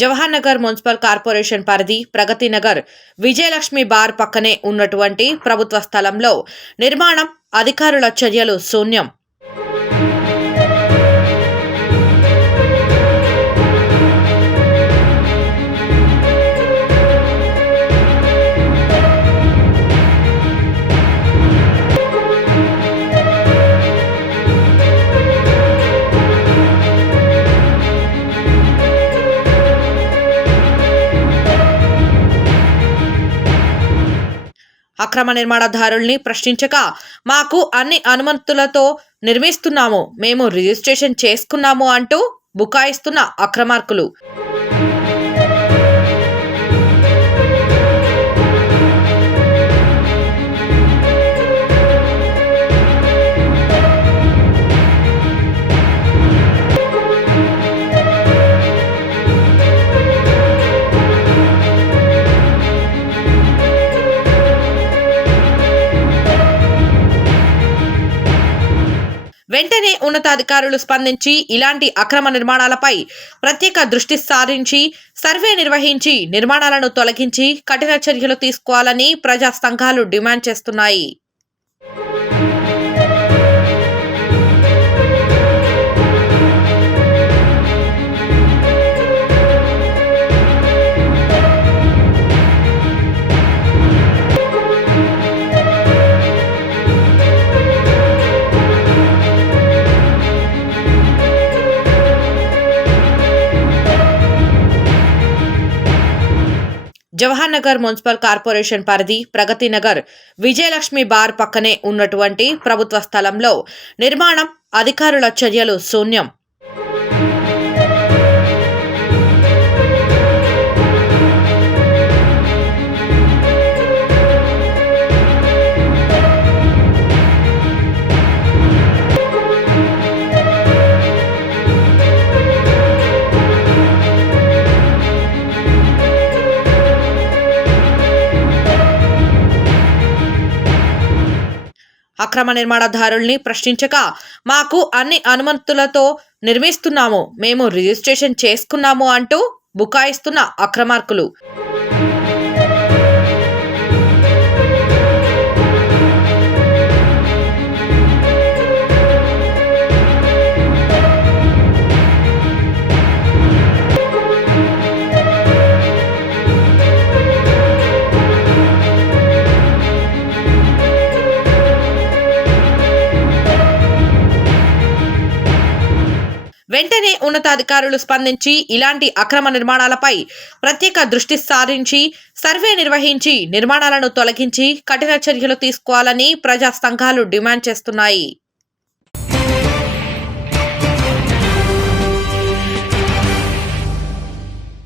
Jawahar Nagar municipal corporation పరిధి Pragathi Nagar Vijayalakshmi bar పక్కనే ఉన్నటువంటి ప్రభుత్వ స్థలంలో నిర్మాణం అధికారుల చర్యలు శూన్యం. అక్రమ నిర్మాణదారుల్ని ప్రశ్నించక మాకు అన్ని అనుమతులతో నిర్మిస్తున్నాము మేము రిజిస్ట్రేషన్ చేసుకున్నాము అంటూ బుకాయిస్తున్న అక్రమార్కులు. వెంటనే ఉన్నతాధికారులు స్పందించి ఇలాంటి అక్రమ నిర్మాణాలపై ప్రత్యేక దృష్టి సారించి సర్వే నిర్వహించి నిర్మాణాలను తొలగించి కఠిన చర్యలు తీసుకోవాలని ప్రజా సంఘాలు డిమాండ్ చేస్తున్నాయి. జవహర్ నగర్ మున్సిపల్ కార్పొరేషన్ పరిధి ప్రగతి నగర్ విజయలక్ష్మి బార్ పక్కనే ఉన్నటువంటి ప్రభుత్వ స్థలంలో నిర్మాణం అధికారుల చర్యలు శూన్యం. అక్రమ నిర్మాణదారుల్ని ప్రశ్నించక మాకు అన్ని అనుమతులతో నిర్మిస్తున్నాము మేము రిజిస్ట్రేషన్ చేసుకున్నాము అంటూ బుకాయిస్తున్న అక్రమార్కులు. ఉన్నతాధికారులు స్పందించి ఇలాంటి అక్రమ నిర్మాణాలపై ప్రత్యేక దృష్టి సారించి సర్వే నిర్వహించి నిర్మాణాలను తొలగించి కఠిన చర్యలు తీసుకోవాలని ప్రజా సంఘాలు డిమాండ్ చేస్తున్నాయి.